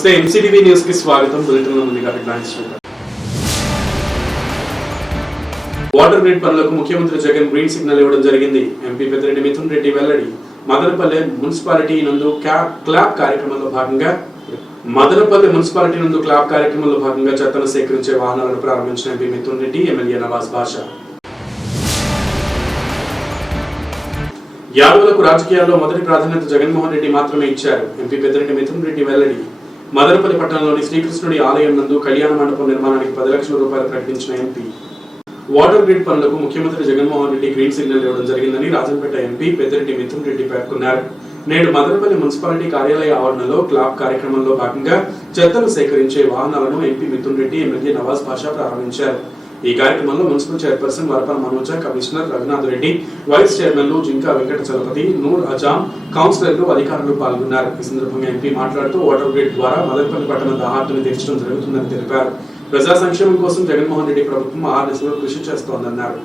నమస్తే MCTV news కి స్వాగతం. బులెటిన్లో ముందుగా హెడ్లైన్స్ చూద్దాం. వాటర్ గ్రిడ్ పనులకు ముఖ్యమంత్రి జగన్ గ్రీన్ సిగ్నల్ ఇవ్వడం జరిగింది. ఎంపీ పెద్దిరెడ్డి మిథున్ రెడ్డి వెల్లడి. మదనపల్లె మున్సిపాలిటీ నందు క్లాబ్ కార్యక్రమంలో భాగంగా చెత్తను సేకరించే వాహనాలను ప్రారంభించిన ఎంపీ మిథున్ రెడ్డి, ఎమ్మెల్యే నవాజ్ బాషా. యాదవులకు రాజకీయాల్లో మొదటి ప్రాధాన్యత జగన్మోహన్ రెడ్డి మాత్రమే ఇచ్చారు. ఎంపీ పెద్దిరెడ్డి మిథున్ రెడ్డి వెల్లడి. మదనపల్లి పట్టణంలోని శ్రీకృష్ణుడి ఆలయం నందు కళ్యాణ మండపం నిర్మాణానికి 10 లక్షల రూపాయలు ప్రకటించిన ఎంపీ. వాటర్ గ్రిడ్ పనులకు ముఖ్యమంత్రి జగన్మోహన్ రెడ్డి గ్రీన్ సిగ్నల్ ఇవ్వడం జరిగిందని రాజంపేట ఎంపీ పెద్దిరెడ్డి మిథున్ రెడ్డి పేర్కొన్నారు. నేడు మదనపల్లి మున్సిపాలిటీ కార్యాలయ ఆవరణలో క్లాబ్ కార్యక్రమంలో భాగంగా చెత్తను సేకరించే వాహనాలను ఎంపీ మిథున్ రెడ్డి, ఎమ్మెల్యే నవాజ్ బాషా ప్రారంభించారు. ఈ కార్యక్రమంలో municipal chairperson Varapala Manoja, commissioner Raghunath Reddy, vice చైర్మన్లు జింకా వెంకట చలపతి, నూర్ అజాం, కౌన్సిలర్లు, అధికారులు పాల్గొన్నారు. ఈ సందర్భంగా ఎంపీ మాట్లాడుతూ వాటర్ గ్రిడ్ ద్వారా మదనపల్లి పట్టణ దాహార్తిని తీర్చడం జరుగుతుందని తెలిపారు. ప్రజా సంక్షేమం కోసం జగన్మోహన్ రెడ్డి ప్రభుత్వం ఆర్ఎస్లో కృషి చేస్తోందన్నారు.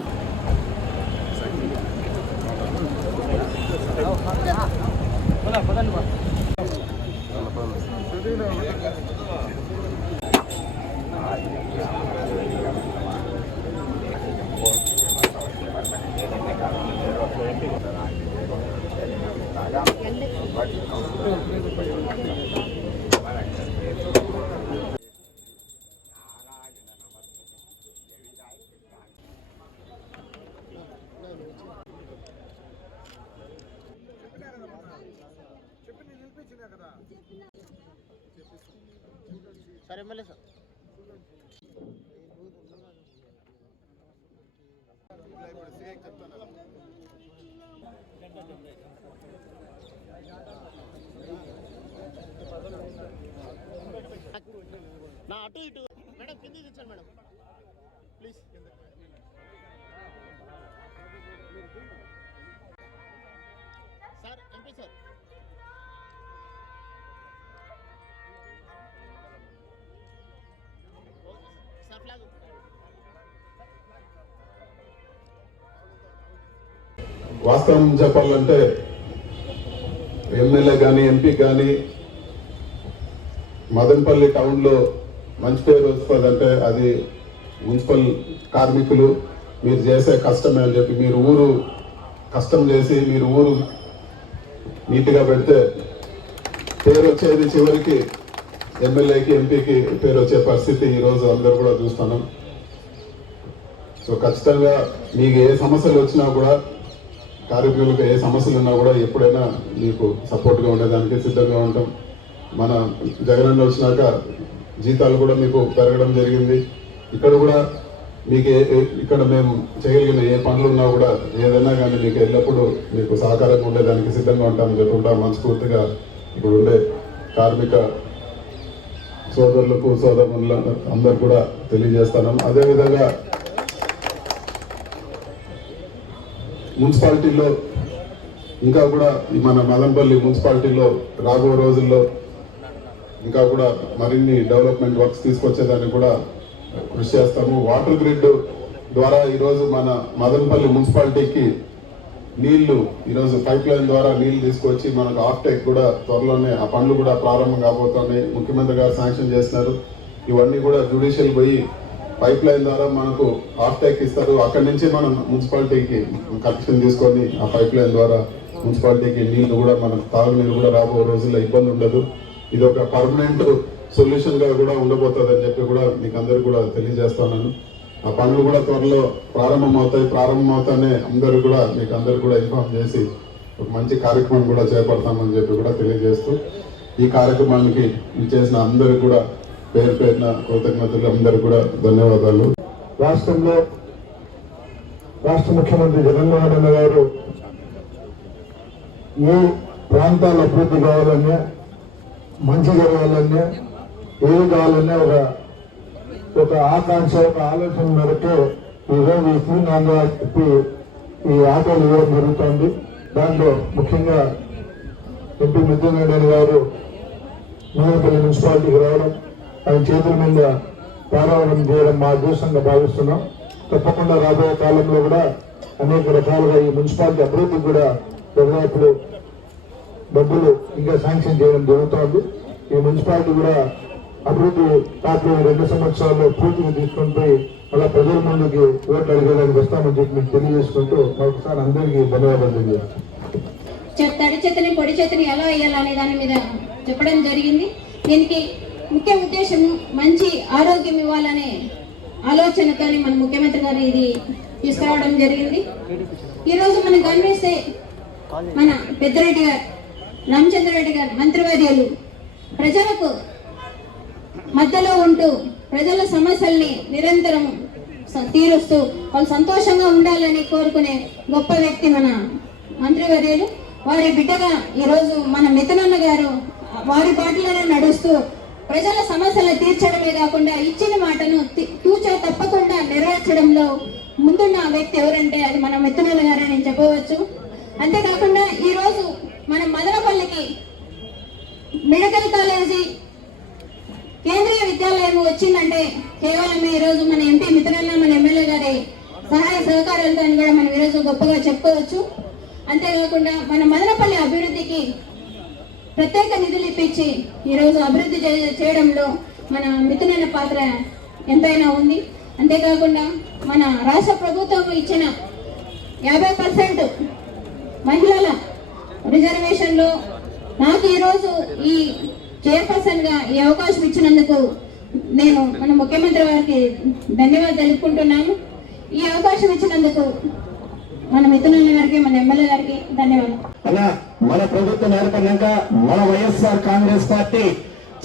सर एमएलए सर ना अटू इटू मैडम किंदी दिंचंడి madam please sir MP sir వాస్తవం చెప్పాలంటే ఎమ్మెల్యే కానీ ఎంపీ కానీ మదనపల్లి టౌన్లో మంచి పేరు వస్తుందంటే అది మున్సిపల్ కార్మికులు మీరు చేసే కష్టమే అని చెప్పి మీరు ఊరు కష్టం చేసి మీరు ఊరు నీట్గా పెడితే పేరు వచ్చేది చివరికి ఎమ్మెల్యేకి, ఎంపీకి పేరు వచ్చే పరిస్థితి ఈరోజు అందరూ కూడా చూస్తున్నాం. సో ఖచ్చితంగా మీకు ఏ సమస్యలు వచ్చినా కూడా, కార్మికులకు ఏ సమస్యలు ఉన్నా కూడా ఎప్పుడైనా మీకు సపోర్ట్గా ఉండేదానికి సిద్ధంగా ఉంటాం. మన జగనన్న వచ్చినాక జీతాలు కూడా మీకు పెరగడం జరిగింది. ఇక్కడ కూడా మీకు ఇక్కడ మేము చేయగలిగిన ఏ పనులు ఉన్నా కూడా ఏదైనా కానీ మీకు ఎల్లప్పుడూ మీకు సహకారంగా ఉండేదానికి సిద్ధంగా ఉంటామని చెప్పుకుంటా మనస్ఫూర్తిగా ఇప్పుడు ఉండే కార్మిక సోదరులకు, సోదరులకు అందరు కూడా తెలియజేస్తున్నాం. అదేవిధంగా మున్సిపాలిటీలో ఇంకా కూడా మన మదనపల్లి మున్సిపాలిటీలో రాబో రోజుల్లో ఇంకా కూడా మరిన్ని డెవలప్మెంట్ వర్క్స్ తీసుకొచ్చేదానికి కూడా కృషి చేస్తాము. వాటర్ గ్రిడ్ ద్వారా ఈరోజు మన మదనపల్లి మున్సిపాలిటీకి నీళ్లు ఈరోజు పైప్ లైన్ ద్వారా నీళ్లు తీసుకొచ్చి మనకు ఆఫ్టేక్ కూడా త్వరలోనే ఆ పనులు కూడా ప్రారంభం కాబోతున్నాయి. ముఖ్యమంత్రి గారు శాంక్షన్ చేస్తున్నారు. ఇవన్నీ కూడా జ్యుడిషియల్ పోయి పైప్ లైన్ ద్వారా మనకు ఆఫ్టేక్ ఇస్తారు. అక్కడి నుంచి మనం మున్సిపాలిటీకి కనెక్షన్ తీసుకొని ఆ పైప్ లైన్ ద్వారా మున్సిపాలిటీకి నీళ్లు కూడా మనకు తాగునీరు కూడా రాబో రోజుల్లో ఇబ్బంది ఉండదు. ఇది ఒక పర్మనెంట్ సొల్యూషన్ గా కూడా ఉండబోతుంది అని చెప్పి కూడా మీకు అందరు కూడా తెలియజేస్తున్నాను. ఆ పనులు కూడా త్వరలో ప్రారంభమవుతానే అందరూ కూడా మీకు అందరు కూడా ఇన్ఫార్మ్ చేసి ఒక మంచి కార్యక్రమం కూడా చేపడతామని చెప్పి కూడా తెలియజేస్తూ ఈ కార్యక్రమానికి చేసిన అందరూ కూడా పేరు పేరున కృతజ్ఞతలు, అందరూ కూడా ధన్యవాదాలు. రాష్ట్రంలో రాష్ట్ర ముఖ్యమంత్రి జగన్మోహన్ రెడ్డి గారు ఏ ప్రాంతాల అభివృద్ధి కావాలన్నా, మంచి జరగాలన్నా, ఏది కావాలన్నా ఒక ఆకాంక్ష, ఒక ఆలోచన మేరకు ఈరోజు ఈ ఫ్రీ నాంగా చెప్పి ఈ ఆటోలు ఇవ్వడం జరుగుతుంది. దాంట్లో ముఖ్యంగా ఎంపీ మిథున్ రెడ్డి గారు మదనపల్లి మున్సిపాలిటీకి రావడం, ఆయన చేతుల మీద ప్రారంభం చేయడం మా అదృష్టంగా భావిస్తున్నాం. తప్పకుండా రాబోయే కాలంలో కూడా అనేక రకాలుగా ఈ మున్సిపాలిటీ అభివృద్ధికి కూడా ప్రజలకు డబ్బులు ఇంకా శాంక్షన్ చేయడం జరుగుతోంది. ఈ మున్సిపాలిటీ కూడా అభివృద్ధి దాంట్లో 2 సంవత్సరాల్లో పూర్తిగా తీసుకొని పోయి అలా ప్రజల ముందుకి ఓట్లు అడిగేదానికి వస్తామని చెప్పి మీకు తెలియజేసుకుంటూ ఒకసారి అందరికీ ధన్యవాదాలు తెలియజేస్తాను. తడి చెత్తని పొడి చెత్తని ఎలా వేయాలనే దాని మీద చెప్పడం జరిగింది. దీనికి ముఖ్య ఉద్దేశం మంచి ఆరోగ్యం ఇవ్వాలనే ఆలోచనతో మన ముఖ్యమంత్రి గారు ఇది తీసుకురావడం జరిగింది. ఈరోజు మనం గమనిస్తే మన పెద్దిరెడ్డి గారు, రామచంద్రారెడ్డి గారు మంత్రివర్యులు ప్రజలకు మధ్యలో ఉంటూ ప్రజల సమస్యల్ని నిరంతరం తీరుస్తూ వాళ్ళు సంతోషంగా ఉండాలని కోరుకునే గొప్ప వ్యక్తి మన మంత్రివర్యులు. వారి బిడ్డగా ఈరోజు మన మిథునన్న గారు వారి బాటలోనే నడుస్తూ ప్రజల సమస్యలు తీర్చడమే కాకుండా ఇచ్చిన మాటను తూచా తప్పకుండా నెరవేర్చడంలో ముందున్న వ్యక్తి ఎవరంటే అది మన మిథునన్న గారని నేను చెప్పవచ్చు. అంతేకాకుండా ఈరోజు మన మదనపల్లికి మెడికల్ కాలేజీ కేంద్రీయ విద్యాలయం వచ్చిందంటే కేవలం ఈరోజు మన ఎంపీ మిథునన్న, మన ఎమ్మెల్యే గారి సహాయ సహకారాలతో కూడా మనం ఈరోజు గొప్పగా చెప్పుకోవచ్చు. అంతేకాకుండా మన మదనపల్లి అభివృద్ధికి ప్రత్యేక నిధులు ఇప్పించి ఈరోజు అభివృద్ధి చేయడంలో మన మిథునన్న పాత్ర ఎంతైనా ఉంది. అంతేకాకుండా మన రాష్ట్ర ప్రభుత్వం ఇచ్చిన 50% మహిళల రిజర్వేషన్లో నాకు ఈరోజు ఈ చైర్పర్సన్గా ఈ అవకాశం ఇచ్చినందుకు నేను మన ముఖ్యమంత్రి వారికి ధన్యవాదాలు తెలుపుకుంటున్నాను. ఈ అవకాశం ఇచ్చినందుకు మన మిథునన్న గారికి, మన ఎమ్మెల్యే గారికి ధన్యవాదాలు. అలా మన ప్రభుత్వం ఏర్పడినాక మన వైఎస్ఆర్ కాంగ్రెస్ పార్టీ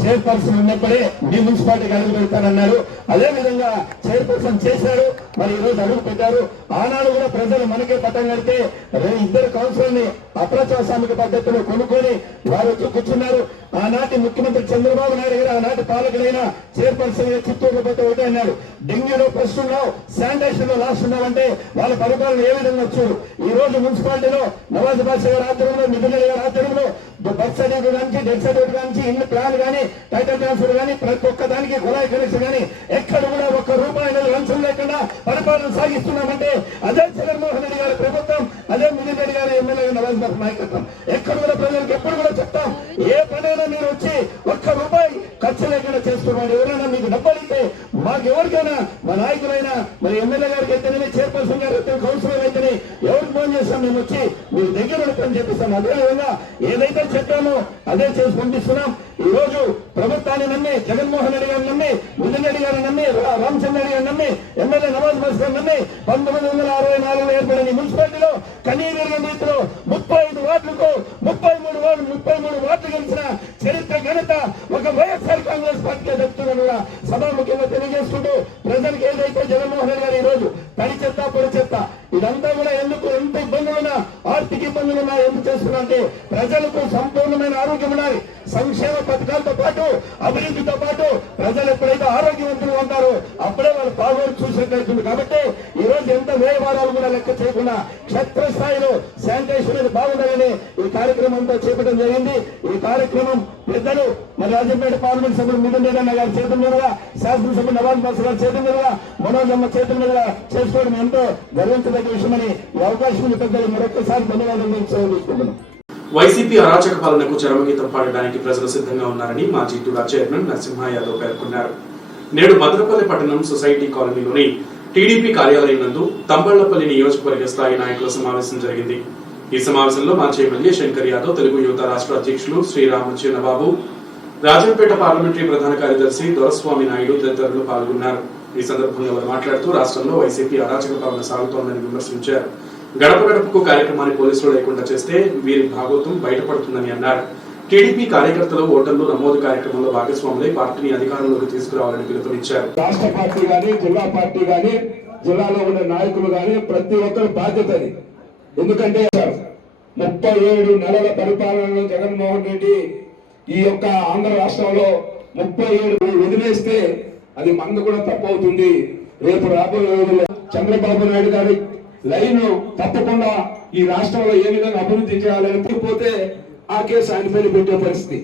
చైర్పర్సన్ ఉన్నప్పుడే మీ మున్సిపాలిటీకి అడుగు పెడతారన్నారు. అదే విధంగా చైర్పర్సన్ చేశారు. మరి ఈ రోజు అడుగు పెట్టారు. ఆనాడు కూడా ప్రజలు మనకే పట్టం కడితే 2 కౌన్సిలర్ని అప్రజాస్వామిక పద్ధతిలో కొనుక్కొని వారు వచ్చి కూర్చున్నారు. ఆనాటి ముఖ్యమంత్రి చంద్రబాబు నాయుడు గారు ఆనాటి పాలకుడైన చైర్పర్సన్ చిత్తూరులో పోతే ఒకటే అన్నాడు, డెంగ్యూలో ఫస్ట్ ఉన్నావు, శానిటేషన్ లో లాస్ట్ ఉన్నావంటే వాళ్ళ పరిపాలన ఏ విధంగా వచ్చారు. ఈ రోజు మున్సిపాలిటీలో నవాజ్ బాషా గారి ఆధ్వర్యంలో, మిథునన్న గారి ఆధ్వర్యంలో బర్త్ సర్టిఫికేట్ కానీ, డెత్ సర్టిఫికేట్ కానీ, ఇల్లు ప్లాన్ కానీ, టైటిల్ ట్రాన్స్ఫర్ కానీ, ప్రతి ఒక్క దానికి కుళాయి కనెక్షన్ కానీ ఎక్కడ కూడా ₹1 లంచం లేకుండా పరిపాలన సాగిస్తున్నామంటే అదే జగన్మోహన్ రెడ్డి గారి ప్రభుత్వం, అదే మిథున్ రెడ్డి గారి ఎమ్మెల్యే నవాజ్ బాషా నాయకత్వం. ఎక్కడ కూడా ప్రజలకు ఎప్పుడు కూడా చెప్తాం, ఏ పనైనా మీరు వచ్చి ₹1 ఖర్చు లేకుండా చేస్తున్నాడు. ఎవరైనా మీకు డబ్బులిస్తే మాకు ఎవరికైనా మా నాయకులైనా మరి ఎమ్మెల్యే గారికి అయితేనే, చైర్పర్సన్ గారు అయితే, కౌన్సిలర్ అయితేనే ఎవరికి ఫోన్ చేస్తాం, మేము వచ్చి మీ దగ్గర పని చెప్పిస్తాం. అదేవిధంగా ఏదైతే చెప్పామో అదే చేసి పంపిస్తున్నాం. ఈ రోజు ప్రభుత్వాన్ని నమ్మి, జగన్మోహన్ రెడ్డి గారిని నమ్మి, మిథున్ రెడ్డి గారిని నమ్మి, రామచంద్ర రెడ్డి గారిని నమ్మి, ఎమ్మెల్యే నవాజ్ బాషా గారిని నమ్మి 1964లో ఏర్పడిన మున్సిపాలిటీలో కనీవిరిగిన రీతిలో 35 వార్డులకు 33 వార్డులు గెలిచిన చరిత్ర ఘనత ఒక వైఎస్ఆర్ కాంగ్రెస్ పార్టీ దక్కుతుందని కూడా సభాముఖ్యంగా తెలియజేసుకుంటూ, ప్రజలకు ఏదైతే జగన్మోహన్ రెడ్డి గారు ఈ రోజు తడి చెత్త, పొడి చెత్త ఇదంతా కూడా ఎందుకు, ఎంత ఇబ్బందులున్నా, ఆర్థిక ఇబ్బందులున్నా ఎందుకు చేస్తున్నా అంటే ప్రజలకు సంపూర్ణమైన ఆరోగ్యం ఉండాలి. సంక్షేమ పథకాలతో పాటు, అభివృద్ధితో పాటు ప్రజలు ఎప్పుడైతే ఆరోగ్యవంతులు ఉంటారో అప్పుడే వాళ్ళు బాగోడు చూసినట్లయితుంది. కాబట్టి ఈ రోజు ఎంత వ్యయభారాలు కూడా లెక్క చేయకుండా క్షేత్రస్థాయిలో శానిటేషన్ అనేది బాగుండాలని ఈ కార్యక్రమంతో చేపట్టడం జరిగింది. ఈ కార్యక్రమం పెద్దలు మరి రాజంపేట పార్లమెంట్ సభ్యులు మిథున్ రెడ్డి అన్న గారి చేతుల మీదుగా, శాసనసభ్యులు నవాజ్ బాషా గారి చేతుల మీదుగా, మనోజ్ అమ్మ చేతుల మీదుగా చేసుకోవడం ఎంతో గర్వించదగ్గ విషయమని ఈ అవకాశం పెద్దలు మరొకసారి ధన్యవాదాలు తెలుసుకుంటున్నాను. వైసీపీ అరాచక పాలనకు చరమగీతం పాడడానికి ప్రజలు సిద్ధంగా ఉన్నారని మాజీ టుడా చైర్మన్ నరసింహ యాదవ్ పేర్కొన్నారు. నేడు మదనపల్లి పట్టణం సొసైటీ కాలనీలోని టీడీపీ కార్యాలయం నందు తంబళ్లపల్లి నియోజకవర్గ స్థాయి నాయకుల సమావేశం జరిగింది. ఈ సమావేశంలో మాజీ ఎమ్మెల్యే శంకర్ యాదవ్, తెలుగు యువత రాష్ట్ర అధ్యక్షులు శ్రీరామ చిన్నబాబు, రాజంపేట పార్లమెంటరీ ప్రధాన కార్యదర్శి దొరస్వామి నాయుడు తదితరులు పాల్గొన్నారు. ఈ సందర్భంగా వారు మాట్లాడుతూ రాష్ట్రంలో వైసీపీ అరాచక పాలన సాగుతోందని విమర్శించారు. గడప గడపకు కార్యక్రమాన్ని పోలీసులు లేకుండా చేస్తే వీరి భాగోతం బయటపడుతుందని అన్నారు. టీడీపీ కార్యకర్తలు ఓటర్లు నమోదు కార్యక్రమంలో భాగస్వాములై పార్టీని అధికారంలోకి తీసుకురావాలని పిలుపునిచ్చారు. రాష్ట్ర పార్టీ గాని, జిల్లా పార్టీ గాని, జిల్లాలో ఉన్న నాయకులు గాని ప్రతి ఒక్కరు బాధ్యత అది. ఎందుకంటే 37 నెలల పరిపాలనలో జగన్మోహన్ రెడ్డి ఈ యొక్క ఆంధ్ర రాష్ట్రంలో 37 వదిలేస్తే అది మందు కూడా తప్పవుతుంది. రేపు రాబోయే రోజుల్లో చంద్రబాబు నాయుడు గారి లైన్ తప్పకుండా ఈ రాష్ట్రంలో ఏ విధంగా అభివృద్ధి చేయాలని పోతే ఆ కేసు ఆయన పైన పెట్టే పరిస్థితి.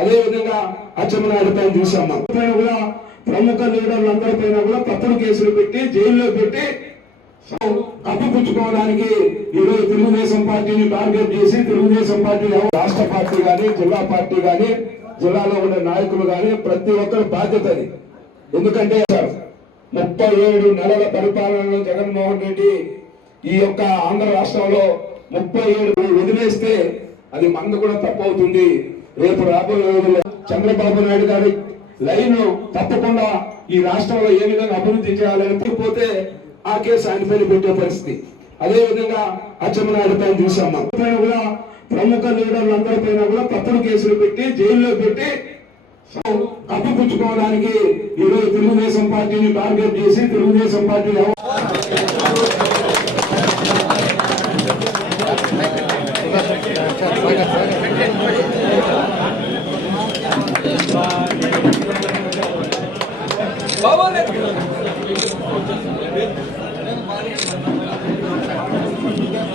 అదే విధంగా అచ్చెన్నాయుడు పైన చూసాము. కూడా ప్రముఖ లీడర్లందరిపైన కూడా తప్పుడు కేసులు పెట్టి జైల్లో పెట్టి కప్పిపుచ్చుకోవడానికి ఈరోజు తెలుగుదేశం పార్టీని టార్గెట్ చేసి, తెలుగుదేశం పార్టీ రాష్ట్ర పార్టీ గాని, జిల్లా పార్టీ గాని, జిల్లాలో ఉండే నాయకులు కానీ ప్రతి ఒక్కరి బాధ్యత అది. ఎందుకంటే 37 నెలల పరిపాలనలో జగన్మోహన్ రెడ్డి ఈ యొక్క ఆంధ్ర రాష్ట్రంలో 37 వదిలేస్తే అది మంద కూడా తప్పవుతుంది. రేపు రాబోయే రోజుల్లో చంద్రబాబు నాయుడు గారి లైన్ తప్పకుండా ఈ రాష్ట్రంలో ఏ విధంగా అభివృద్ధి చేయాలని పోతే ఆ కేసు ఆయన పైన పెట్టే పరిస్థితి. అదే విధంగా అచ్చెన్నాయుడు పైన చూసాం. పైన కూడా ప్రముఖ లీడర్లందరిపైన కూడా తప్పుడు కేసులు పెట్టి జైల్లో పెట్టి కప్పిపుచ్చుకోవడానికి ఈరోజు తెలుగుదేశం పార్టీని టార్గెట్ చేసి తెలుగుదేశం పార్టీ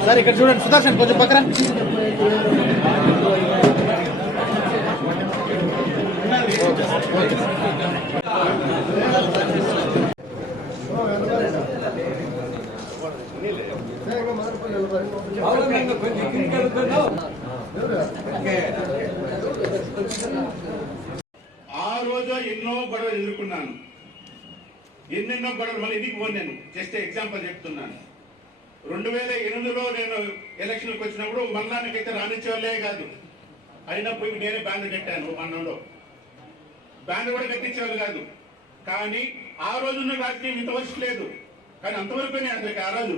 సార్ ఇక్కడ చూడండి, సుదర్శన్ కొంచెం పక్కన. ఆ రోజు ఎన్నో గొడవలు ఎదుర్కొన్నాను, ఎన్నెన్నో గొడవలు. మళ్ళీ ఇంటికి పోను, నేను జస్ట్ ఎగ్జాంపుల్ చెప్తున్నాను. 2008లో నేను ఎలక్షన్కి వచ్చినప్పుడు మండలానికైతే రాణించే వాళ్ళే కాదు, అయినప్పుడు నేనే బ్యానర్ కట్టాను. మండలంలో బ్యానర్ కూడా కట్టించేవాళ్ళు కాదు. కానీ ఆ రోజున్న రాజకీయం ఇంత వరకు లేదు. కానీ అంతవరకునే అసలు ఆ రోజు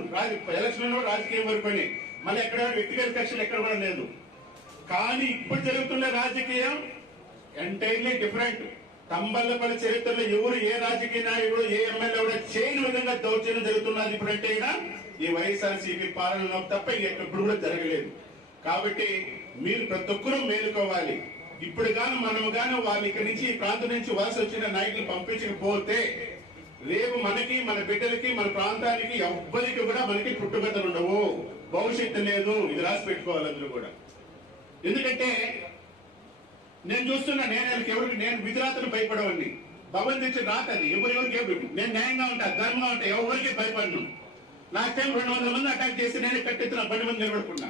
ఎలక్షన్ లో రాజకీయం వరకునే, మళ్ళీ ఎక్కడ వ్యక్తిగత కక్షలు ఎక్కడ కూడా లేదు. కానీ ఇప్పుడు జరుగుతున్న రాజకీయం ఎంటైర్లీ డిఫరెంట్. తంబల్లపల్లి చరిత్రలో ఎవరు ఏ రాజకీయ నాయకుడు ఏ ఎమ్మెల్యే కూడా చేయని విధంగా దౌర్జన్యం జరుగుతున్నది ఇప్పుడంటే ఈ వైఎస్ఆర్సీపీ పాలనలో తప్ప ఎప్పుడు కూడా జరగలేదు. కాబట్టి మీరు ప్రతి ఒక్కరూ మేలుకోవాలి. ఇప్పుడు గాను మనం గాను వాళ్ళు ఇక్కడి నుంచి ఈ ప్రాంతం నుంచి వలస వచ్చిన నాయకులు పంపించకపోతే రేపు మనకి, మన బిడ్డలకి, మన ప్రాంతానికి ఎవ్వరికి కూడా మనకి పుట్టుగతులు ఉండవు, భవిష్యత్తు లేదు. ఇది రాసి పెట్టుకోవాలి అందరూ కూడా. ఎందుకంటే నేను చూస్తున్నా, నేను విధురాతను భయపడవండి. భగవంతు ఇచ్చిన రాత అది. ఎవరికి నేను న్యాయంగా ఉంటా, ధర్మంగా ఉంటా, ఎవరికి భయపడను. లాస్ట్ టైం 200 మంది అటాక్ చేసి నేను కట్టెత్తున 10 మంది నిలబడుకున్నా.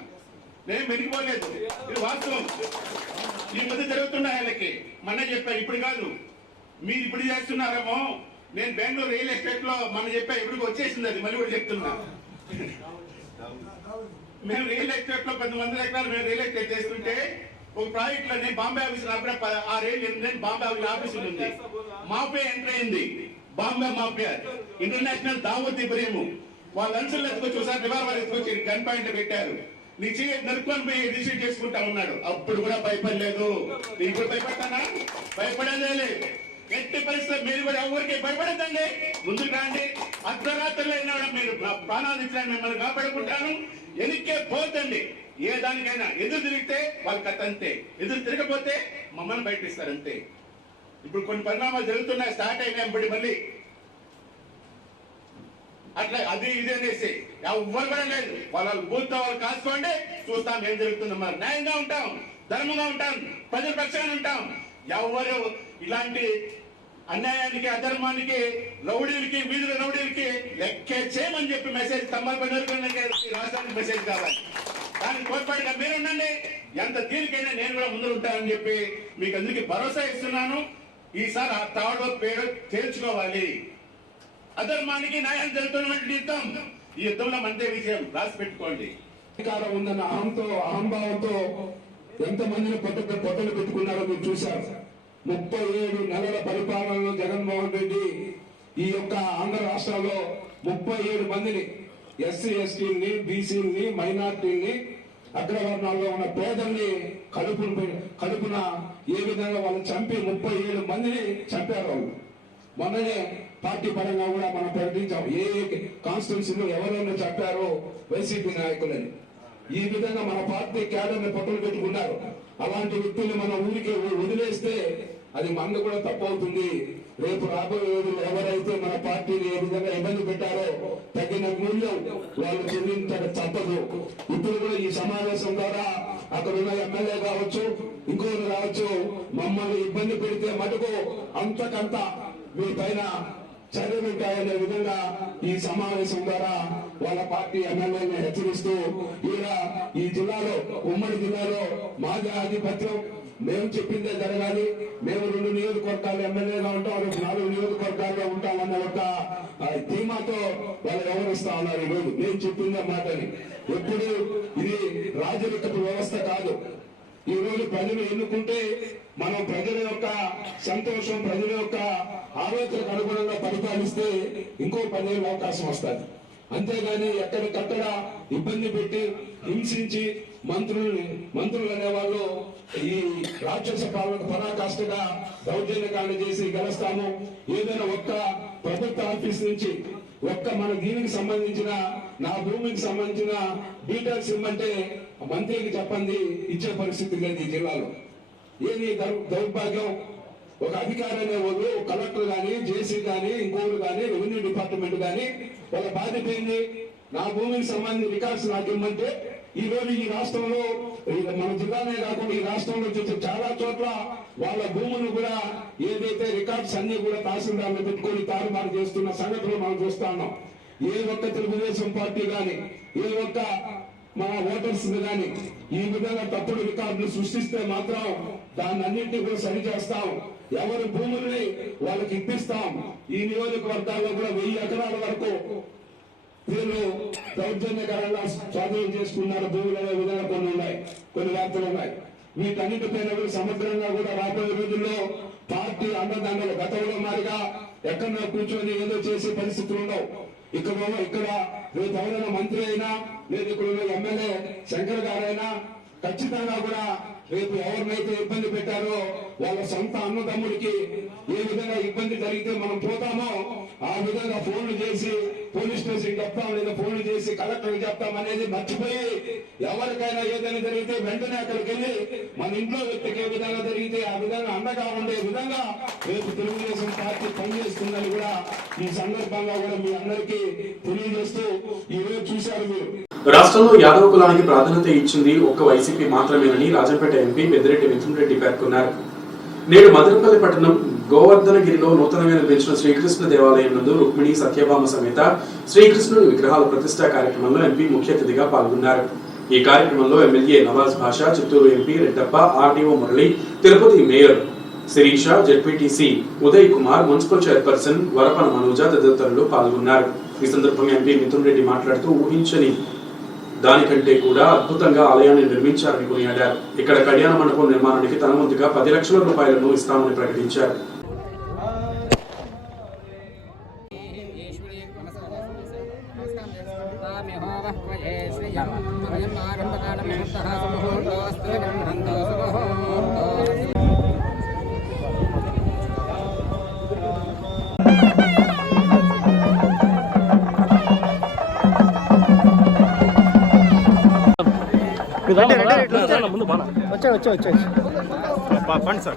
నేను మెరిగిపోలేదు, ఇది వాస్తవం. ఈ మధ్య జరుగుతున్నా వాళ్ళకి మొన్న చెప్పా, ఇప్పుడు కాదు. మీరు ఇప్పుడు చేస్తున్నారేమో. నేను బెంగళూరు రియల్ ఎస్టేట్ లో మన చెప్పా, ఇప్పుడు వచ్చేసింది అది. మళ్ళీ కూడా చెప్తున్నా, మేము రియల్ ఎస్టేట్ లో 10 ఎకరాలు మేము రియల్ ఎస్టేట్ చేస్తుంటే ఒక ప్రాజెక్ట్ లో నేను బాంబే ఆఫీస్ నేను బాంబే ఆఫీస్ ఉంది. మాఫియా ఎంటర్ అయింది, బాంబే మాఫియా, ఇంటర్నేషనల్ దావత్ ఇబ్రహీము. వాళ్ళ అంచులు ఎత్తుకొచ్చి ఒకసారి రివాల్వర్ ఎత్తుకొచ్చి గన్ పాయింట్ పెట్టారు. నీ చెయ్యి నరుక్కొని పోయి రిసీవ్ చేసుకుంటా ఉన్నాడు. అప్పుడు కూడా భయపడలేదు. నేను ఇప్పుడు భయపడతానా? భయపడేదే లేదు. ఎట్టి పరిస్థితుల్లో మీరు కూడా ఎవరికి భయపడద్దండి, ముందుకు రండి. అర్ధరాత్రులు అయినా మీరు ప్రాణాలు ఇచ్చిన మిమ్మల్ని కాపాడుకుంటాను. ఎనికే పోతండి. ఏ దానికైనా ఎదురు తిరిగితే వాళ్ళ కథ అంతే, ఎదురు తిరగపోతే మమ్మల్ని బయటిస్తారు అంతే. ఇప్పుడు కొన్ని పరిణామాలు జరుగుతున్నాయి, స్టార్ట్ అయినాయి. మళ్ళీ అట్లా అది ఇది అనేసి ఎవ్వరు కూడా లేదు. వాళ్ళ బూత్ వాళ్ళు కాసుకోండి, చూస్తాం ఏం జరుగుతుంది. మరి న్యాయంగా ఉంటాం, ధర్మంగా ఉంటాం, ప్రజల పక్షాన ఉంటాం. ఎవరు ఇలాంటి అన్యాయానికి, అధర్మానికి, రౌడీలకి, వీధుల రౌడీలకి లెక్కే చేయమని చెప్పి మెసేజ్ రాష్ట్రానికి మెసేజ్ కావాలి. దానికి తోడ్పాటుగా మీరు ఉండండి. ఎంత తీరికైనా నేను కూడా ముందు ఉంటానని చెప్పి మీకు అందరికీ భరోసా ఇస్తున్నాను. ఈసారి ఆ తాడు పేరు తేల్చుకోవాలి. అధర్మానికి న్యాయం జరుగుతున్నటువంటి యుద్ధం, ఈ యుద్ధంలో మనదే విజయం. రాసి పెట్టుకోండి. అధికారం ఉందన్న అహంభావంతో ఎంతమందిని పొట్టలు పెట్టుకున్నారో మీరు చూశారు. 37 నెలల పరిపాలనలో జగన్మోహన్ రెడ్డి ఈ యొక్క ఆంధ్ర రాష్ట్రంలో 37 మందిని, ఎస్సీ ఎస్టీని, బీసీని, మైనార్టీని, అగ్రవర్ణాల్లో ఉన్న పేదల్ని కడుపున ఏ విధంగా వాళ్ళు చంపి 37 మందిని చంపారు వాళ్ళు. మొన్ననే పార్టీ పరంగా కూడా మనం ప్రకటించాం ఏ కాన్స్టిట్యున్సీలో ఎవరెవరు చంపారో వైసీపీ నాయకులని. ఈ విధంగా మన పార్టీ క్యాడర్ని పొట్టలు పెట్టుకున్నారు. అలాంటి వ్యక్తుల్ని మన ఊరికి వదిలేస్తే అది మంద కూడా తప్పవుతుంది. రేపు రాబోయే రోజులు ఎవరైతే మన పార్టీని ఏ విధంగా ఇబ్బంది పెట్టారో తగిన మూల్యం వాళ్ళు చెల్లించక తప్పదు. ఇప్పుడు కూడా ఈ సమావేశం ద్వారా అక్కడ ఉన్న ఎమ్మెల్యే కావచ్చు, ఇంకోరు కావచ్చు, మమ్మల్ని ఇబ్బంది పెడితే మటుకు అంతకంత మీ పైన చర్యలు ఉంటాయనే విధంగా ఈ సమావేశం ద్వారా వాళ్ళ పార్టీ ఎమ్మెల్యేని హెచ్చరిస్తూ ఈ జిల్లాలో, ఉమ్మడి జిల్లాలో మాది ఆధిపత్యం, మేము చెప్పిందే జరగాలి, మేము 2 నియోజకవర్గాలు ఎమ్మెల్యేగా ఉంటాం, రేపు 4 నియోజకవర్గాల్లో ఉంటామన్న ఒక ధీమాతో వాళ్ళు వ్యవహరిస్తా ఉన్నారు. ఈరోజు నేను చెప్పిందే మాటని. ఎప్పుడు ఇది రాజరికపు వ్యవస్థ కాదు. ఈ రోజు ప్రజలు ఎన్నుకుంటే మనం ప్రజల యొక్క సంతోషం, ప్రజల యొక్క ఆలోచనకు అనుగుణంగా పరిపాలిస్తే ఇంకో 10 ఏళ్ళ అవకాశం వస్తుంది. అంతేగాని ఎక్కడికక్కడ ఇబ్బంది పెట్టి హింసించి మంత్రులు అనేవాళ్ళు ఈ రాక్షస పాలనకు పరాకాష్ఠగా దౌర్జన్యకాండ చేసి గెలుస్తాము. ఏదైనా ఒక్క ప్రభుత్వ ఆఫీస్ నుంచి ఒక్క మన దీనికి సంబంధించిన, నా భూమికి సంబంధించిన డీటెయిల్స్ ఇమ్మంటే మంత్రికి చెప్పండి ఇచ్చే పరిస్థితి లేదు ఈ జిల్లాలో. ఏది దౌర్భాగ్యం. ఒక అధికారి అనేవాళ్ళు, కలెక్టర్ గాని, జేసీ గాని, ఇంకోరు గాని, రెవెన్యూ డిపార్ట్మెంట్ గాని వాళ్ళ బాధ్యత ఏంది? నా భూమికి సంబంధించిన రికార్డ్స్ నాకు ఇమ్మంటే ఈ రోజు ఈ రాష్ట్రంలో, మన జిల్లానే కాకుండా ఈ రాష్ట్రంలో చూసే చాలా చోట్ల వాళ్ళ భూములు కూడా ఏదైతే రికార్డ్స్ అన్ని కూడా తహసీల్దార్లు పెట్టుకొని తారుమారు చేస్తున్న సంగతులు మనం చూస్తా ఉన్నాం. ఏ ఒక్క తెలుగుదేశం పార్టీ గాని, ఏ ఒక్క మన ఓటర్స్ గాని ఈ విధంగా తప్పుడు రికార్డులు సృష్టిస్తే మాత్రం దాన్ని అన్నింటినీ కూడా సరి చేస్తాం. ఎవరి భూముల్ని వాళ్ళకి ఇప్పిస్తాం. ఈ నియోజకవర్గాల్లో కూడా 1000 ఎకరాల వరకు వీళ్ళు దౌర్జన్యకరంగా స్వాధీనం చేసుకున్నారు. భూములు అనే విధంగా కొన్ని వార్తలు ఉన్నాయి. వీటన్నిటిపైన కూడా సమగ్రంగా కూడా రాబోయే రోజుల్లో పార్టీ అండదండలు గతంలో మారిగా ఎక్కడో కూర్చొని ఏదో చేసే పరిస్థితులు ఉండవు. ఇక్కడ రేపు ఎవరైనా మంత్రి అయినా, లేదు ఇక్కడ ఎమ్మెల్యే శంకర్ గారైనా ఖచ్చితంగా కూడా రేపు ఎవరినైతే ఇబ్బంది పెట్టారో వాళ్ళ సొంత అన్నదమ్ముడికి ఏ విధంగా ఇబ్బంది జరిగితే మనం పోతామో ఆ విధంగా ఫోన్లు చేసి పోలీస్ స్టేషన్ చెప్తాం, లేదా ఫోన్లు చేసి కలెక్టర్ చెప్తాం అనేది మర్చిపోయి ఎవరికైనా ఏదైనా జరిగితే వెంటనే అక్కడికి వెళ్ళి మన ఇంట్లో వ్యక్తికి ఏ విధంగా జరిగితే ఆ విధంగా అండగా ఉండే విధంగా రేపు తెలుగుదేశం పార్టీ పనిచేస్తుందని కూడా ఈ సందర్భంగా కూడా మీ అందరికీ తెలియజేస్తూ ఈ రోజు చూశారు మీరు. రాష్ట్రంలో యాదవ కులానికి ప్రాధాన్యత ఇచ్చింది ఒక్క వైసీపీ మాత్రమేనని రాజంపేట ఎంపీ పెద్దిరెడ్డి మిథున్ రెడ్డి పేర్కొన్నారు. నేడు మదనపల్లి పట్టణం గోవర్ధనగిరిలో నూతనంగా నిర్మించిన శ్రీకృష్ణ దేవాలయం నందు రుక్మిణి సత్యభామ సమేత శ్రీకృష్ణుని విగ్రహాల ప్రతిష్ఠా కార్యక్రమంలో ఎంపీ ముఖ్య అతిథిగా పాల్గొన్నారు. ఈ కార్యక్రమంలో MLA Nawaz Basha, Chittoor MP Reddappa, RDO Murali, Tirupati mayor Sirisha, ZPTC Uday Kumar, municipal chairperson Varapana Manoja తదితరులు పాల్గొన్నారు. ఈ సందర్భంగా ఎంపీ మిథున్ రెడ్డి మాట్లాడుతూ ఊహించని దానికంటే కూడా అద్భుతంగా ఆలయాన్ని నిర్మించారని కొనియాడారు. ఇక్కడ కళ్యాణ మండపం నిర్మాణానికి తన వంతుగా 10 లక్షల రూపాయలను ఇస్తామని ప్రకటించారు. వచ్చాడు పండి సార్.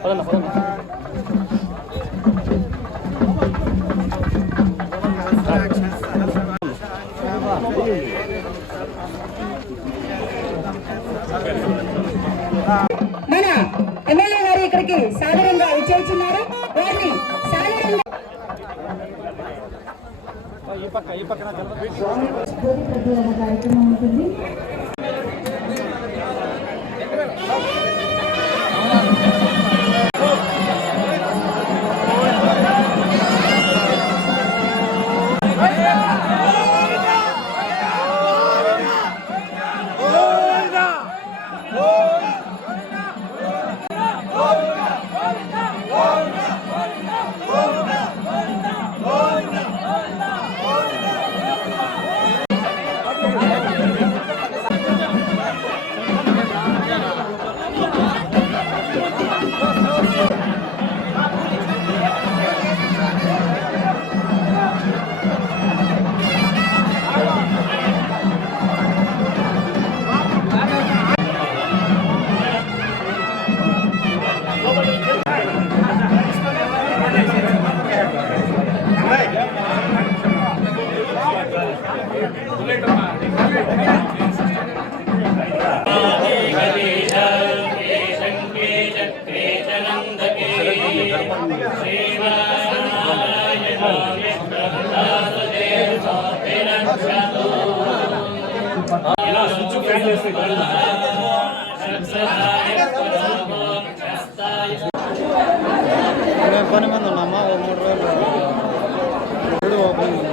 మన ఎమ్మెల్యే గారు ఇక్కడికి సాధారణంగా విచ్చేస్తున్నారు. వారిని సాధారణంగా కార్యక్రమం ఉంటుంది. ఇలా స్విచ్ ఫ్యాన్ చేస్తే పని మంది ఉన్నామా 3 రోజులు ఓపెనింగ్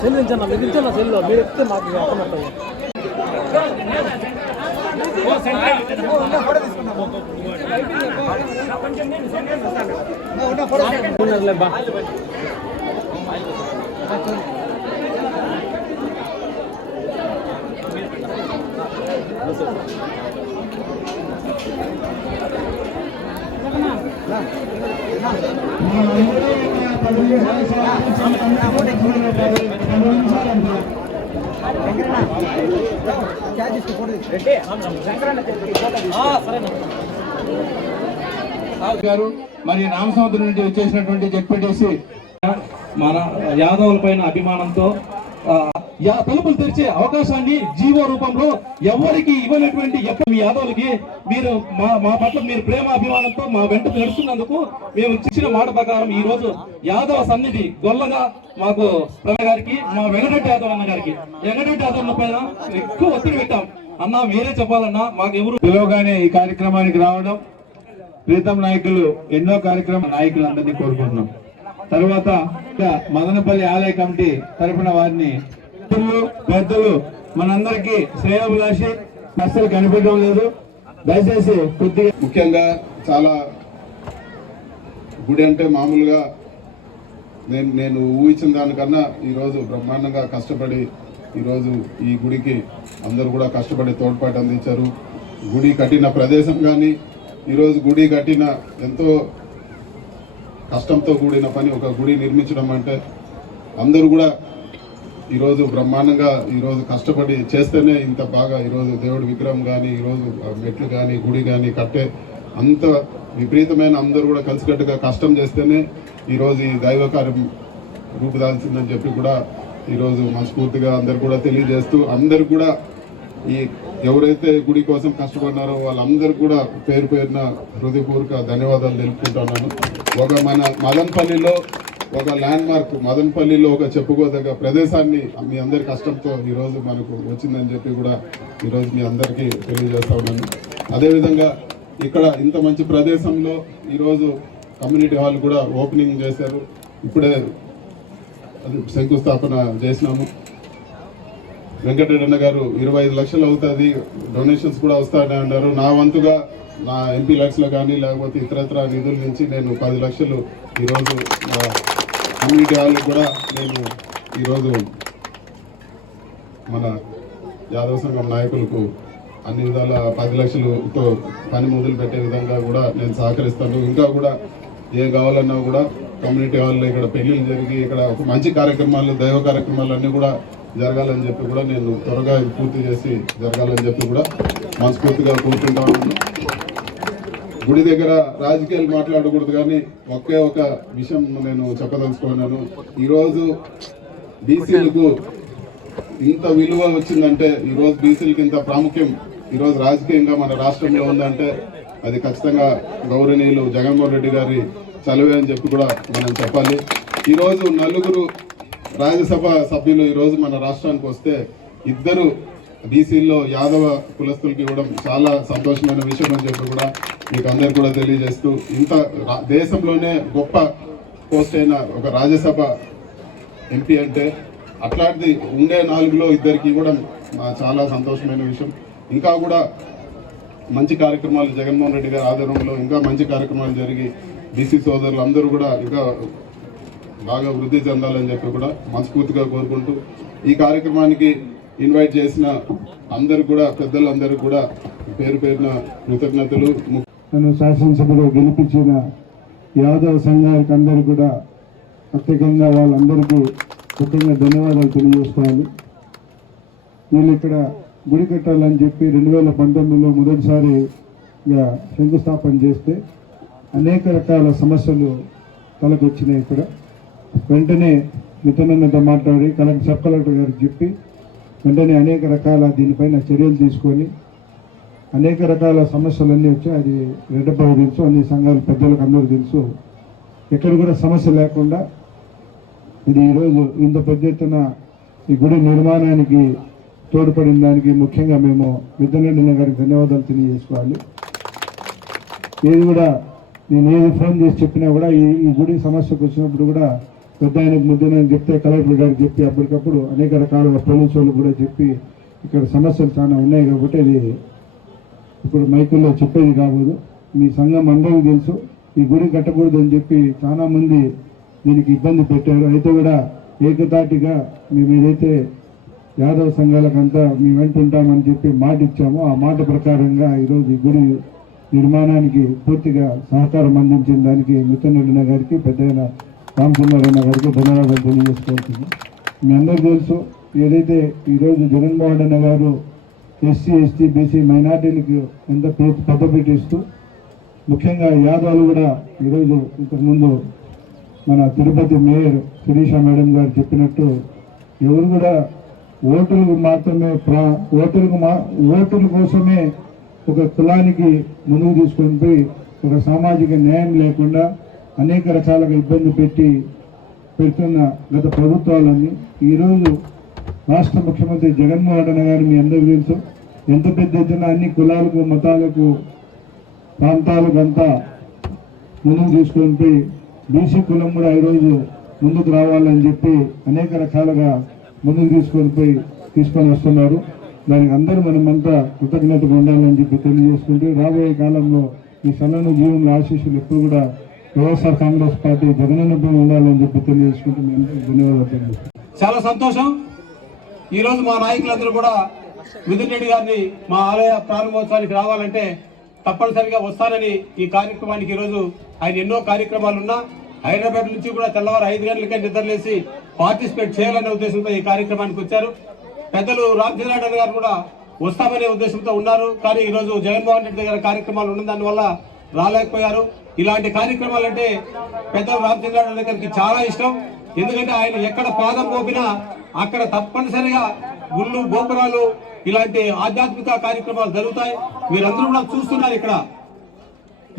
సెల్ నుంచన్నా మీరు ఇచ్చాను సెల్లో మీరు ఎక్కితే మాకు అర్థమవుతుంది గారు మరి రామసముద్రం నుండి వచ్చేసినటువంటి జెడ్పీటీసీ మన యాదవుల పైన అభిమానంతో తలుపులు తెరిచే అవకాశాన్ని జీవో రూపంలో ఎవరికి ఇవ్వనటువంటి మీ యాదవులకి మీరు మా పట్ల మీరు ప్రేమ అభిమానంతో మా వెంట నడుస్తున్నందుకు మేము ఇచ్చిన మాట ప్రకారం ఈ రోజు యాదవ సన్నిధి గొల్లగా మాకు గారికి మా వెంకటరెడ్డి యాదవ్ అన్న గారికి వెంకటరెడ్డి యాదవ్ పైన ఎక్కువ ఒత్తిడి పెట్టాం. అన్నా మీరే చెప్పాలన్నా మాకు ఎవరు పిలవగానే ఈ కార్యక్రమానికి రావడం ప్రీతం నాయకులు ఎన్నో కార్యక్రమ నాయకులందరినీ కోరుకుంటున్నాం. తర్వాత మదనపల్లి ఆలయ కమిటీ తరపున వారిని పెద్దలు మనందరికీ శ్రేయోభిలాషి అస్సలు కనిపించడం లేదు. దయచేసి కొద్దిగా ముఖ్యంగా చాలా గుడి అంటే మామూలుగా నేను ఊహించిన దానికన్నా ఈరోజు బ్రహ్మాండంగా కష్టపడి ఈరోజు ఈ గుడికి అందరూ కూడా కష్టపడి తోడ్పాటు అందించారు. గుడి కట్టిన ప్రదేశం కానీ ఈరోజు గుడి కట్టిన ఎంతో కష్టంతో కూడిన పని ఒక గుడి నిర్మించడం అంటే అందరూ కూడా ఈరోజు బ్రహ్మాండంగా ఈరోజు కష్టపడి చేస్తేనే ఇంత బాగా ఈరోజు దేవుడి విగ్రహం కానీ ఈరోజు మెట్లు కానీ గుడి కానీ కట్టే అంత విపరీతమైన అందరూ కూడా కలిసికట్టుగా కష్టం చేస్తేనే ఈరోజు ఈ దైవ కార్యం రూపుదాల్సిందని చెప్పి కూడా ఈరోజు మనస్ఫూర్తిగా అందరు కూడా తెలియజేస్తూ అందరు కూడా ఈ ఎవరైతే గుడి కోసం కష్టపడినారో వాళ్ళందరూ కూడా పేరు పేరున హృదయపూర్వక ధన్యవాదాలు తెలుపుకుంటున్నాను. ఒక మన మదనపల్లిలో ఒక ల్యాండ్ మార్క్ మదనపల్లిలో ఒక చెప్పుకోదగ్గ ప్రదేశాన్ని మీ అందరి కష్టంతో ఈరోజు మనకు వచ్చిందని చెప్పి కూడా ఈరోజు మీ అందరికీ తెలియజేస్తా ఉన్నాను. అదేవిధంగా ఇక్కడ ఇంత మంచి ప్రదేశంలో ఈరోజు కమ్యూనిటీ హాల్ కూడా ఓపెనింగ్ చేశారు. ఇప్పుడే శంకుస్థాపన చేసినాము. వెంకటరెడ్డి గారు 25 లక్షలు అవుతుంది, డొనేషన్స్ కూడా వస్తాయని అన్నారు. నా వంతుగా నా ఎంపీ లక్షలు కానీ లేకపోతే ఇతరత్ర నిధుల నుంచి నేను 10 లక్షలు ఈరోజు కమ్యూనిటీ హాల్కి కూడా నేను ఈరోజు మన యాదవ సంఘం నాయకులకు అన్ని విధాల 10 లక్షలతో పని మొదలు పెట్టే విధంగా కూడా నేను సహకరిస్తాను. ఇంకా కూడా ఏం కావాలన్నా కూడా కమ్యూనిటీ హాల్లో ఇక్కడ పెళ్లిళ్ళు జరిగి ఇక్కడ ఒక మంచి కార్యక్రమాలు దైవ కార్యక్రమాలు అన్నీ కూడా జరగాలని చెప్పి కూడా నేను త్వరగా పూర్తి చేసి జరగాలని చెప్పి కూడా మనస్ఫూర్తిగా కోరుకుంటా ఉన్నాను. గుడి దగ్గర రాజకీయాలు మాట్లాడకూడదు కానీ ఒకే ఒక విషయం నేను చెప్పదలుచుకున్నాను. ఈరోజు బీసీలకు ఇంత విలువ వచ్చిందంటే, ఈరోజు బీసీలకు ఇంత ప్రాముఖ్యం ఈరోజు రాజకీయంగా మన రాష్ట్రంలో ఉందంటే అది ఖచ్చితంగా గౌరవనీయులు జగన్మోహన్ రెడ్డి గారి చలవే అని చెప్పి కూడా మనం చెప్పాలి. ఈరోజు 4 రాజ్యసభ సభ్యులు ఈరోజు మన రాష్ట్రానికి వస్తే 2 బీసీల్లో యాదవ కులస్తులకి ఇవ్వడం చాలా సంతోషమైన విషయం అని చెప్పి కూడా మీకు అందరు కూడా తెలియజేస్తూ, ఇంత దేశంలోనే గొప్ప పోస్ట్ అయిన ఒక రాజ్యసభ ఎంపీ అంటే అట్లాంటిది ఉండే 4లో 2కి ఇవ్వడం చాలా సంతోషమైన విషయం. ఇంకా కూడా మంచి కార్యక్రమాలు జగన్మోహన్ రెడ్డి గారి ఆధ్వర్యంలో ఇంకా మంచి కార్యక్రమాలు జరిగి బీసీ సోదరులు అందరూ కూడా ఇంకా బాగా వృద్ధి చెందాలని చెప్పి కూడా మనస్ఫూర్తిగా కోరుకుంటూ, ఈ కార్యక్రమానికి ఇన్వైట్ చేసిన అందరు కూడా పెద్దలందరూ కూడా పేరు పేరున కృతజ్ఞతలు. నన్ను శాసనసభలో గెలిపించిన యాదవ సంఘానికి అందరూ కూడా ప్రత్యేకంగా వాళ్ళందరికీ ముఖ్యంగా ధన్యవాదాలు తెలియజేస్తాను. వీళ్ళు ఇక్కడ గుడి కట్టాలని చెప్పి 2019లో మొదటిసారిగా శంకుస్థాపన చేస్తే అనేక రకాల సమస్యలు తలకొచ్చినాయి. ఇక్కడ వెంటనే మిత్రులతో మాట్లాడి సబ్ కలెక్టర్ గారికి చెప్పి వెంటనే అనేక రకాల దీనిపైన చర్యలు తీసుకొని అనేక రకాల సమస్యలన్నీ వచ్చాయి. అది రెడ్డబాబు తెలుసు, అన్ని సంఘాల పెద్దలకు అందరూ తెలుసు. ఎక్కడ కూడా సమస్య లేకుండా ఇది ఈరోజు ఇంత పెద్ద ఎత్తున ఈ గుడి నిర్మాణానికి తోడ్పడిన దానికి ముఖ్యంగా మేము మిద్దెనరెడ్డి గారికి ధన్యవాదాలు తెలియజేసుకోవాలి. ఏది కూడా నేను ఏది ఫోన్ చేసి చెప్పినా కూడా ఈ గుడి సమస్యకు వచ్చినప్పుడు కూడా పెద్ద ఆయనకు ముద్దనని చెప్తే కలెక్టర్ గారికి చెప్పి అప్పటికప్పుడు అనేక రకాల పోలీసు వాళ్ళు కూడా చెప్పి ఇక్కడ సమస్యలు చాలా ఉన్నాయి కాబట్టి ఇది ఇప్పుడు మైకుల్లో చెప్పేది కాదు. మీ సంఘం అందరికీ తెలుసు ఈ గుడి కట్టకూడదు అని చెప్పి చాలా మంది దీనికి ఇబ్బంది పెట్టారు. అయితే కూడా ఏకతాటిగా మేము ఏదైతే యాదవ సంఘాలకంతా మీ వెంట ఉంటామని చెప్పి మాట ఇచ్చామో ఆ మాట ప్రకారంగా ఈరోజు ఈ గుడి నిర్మాణానికి పూర్తిగా సహకారం అందించిన దానికి మిద్దెనరెడ్డి గారికి పెద్దయిన రామచంద్రారెడ్డి గారికి ధన్యవాదాలు తెలియజేసుకోవాల్సింది. మీ అందరికీ తెలుసు ఏదైతే ఈరోజు జగన్మోహన్ రెడ్డి గారు ఎస్సీ ఎస్టీ బీసీ మైనార్టీలకు ఎంత పెద్దపీట ఇస్తూ ముఖ్యంగా యాదవులు కూడా ఈరోజు ఇంతకుముందు మన తిరుపతి మేయర్ శిరీష మేడం గారు చెప్పినట్టు ఎవరు కూడా ఓటులకు మాత్రమే ఓటుల కోసమే ఒక కులానికి ముందుకు తీసుకొని పోయి ఒక సామాజిక న్యాయం లేకుండా అనేక రకాలుగా ఇబ్బంది పెడుతున్న గత ప్రభుత్వాలన్నీ ఈరోజు రాష్ట్ర ముఖ్యమంత్రి జగన్మోహన్ రెడ్డి గారు మీ అందరికీ తెలుసు ఎంత పెద్ద ఎత్తున అన్ని కులాలకు మతాలకు ప్రాంతాలకు అంతా ముందుకు తీసుకొని పోయి బీసీ కులం కూడా ఈరోజు ముందుకు రావాలని చెప్పి అనేక రకాలుగా ముందుకు తీసుకొని వస్తున్నారు. దానికి అందరూ మనమంతా కృతజ్ఞతగా ఉండాలని చెప్పి తెలియజేసుకుంటూ రాబోయే కాలంలో ఈ సన్నని జీవనంలో ఆశీస్సులు ఎప్పుడు కూడా వైఎస్ఆర్ కాంగ్రెస్ పార్టీ జగనన్నపై ఉండాలని చెప్పి తెలియజేసుకుంటూ మేము ధన్యవాదాలు తెలియజేస్తాం. చాలా సంతోషం. ఈరోజు మా నాయకులందరూ కూడా మిద్దెనరెడ్డి గారిని మా ఆలయ ప్రారంభోత్సవానికి రావాలంటే తప్పనిసరిగా వస్తారని ఈ కార్యక్రమానికి ఈరోజు ఆయన ఎన్నో కార్యక్రమాలున్నా హైదరాబాద్ నుంచి కూడా తెల్లవారు 5 గంటలకే నిద్రలేసి పార్టిసిపేట్ చేయాలనే ఉద్దేశంతో ఈ కార్యక్రమానికి వచ్చారు. పెద్దలు రామచంద్రారెడ్డి గారు కూడా వస్తామనే ఉద్దేశంతో ఉన్నారు. కానీ ఈరోజు జగన్మోహన్ రెడ్డి గారి కార్యక్రమాలు ఉన్న దానివల్ల రాలేకపోయారు. ఇలాంటి కార్యక్రమాలంటే పెద్దలు రామచంద్రారెడ్డి గారికి చాలా ఇష్టం. ఎందుకంటే ఆయన ఎక్కడ పాదం మోపినా అక్కడ తప్పనిసరిగా గుళ్ళు గోపురాలు ఇలాంటి ఆధ్యాత్మిక కార్యక్రమాలు జరుగుతాయి. మీరందరూ కూడా చూస్తున్నారు. ఇక్కడ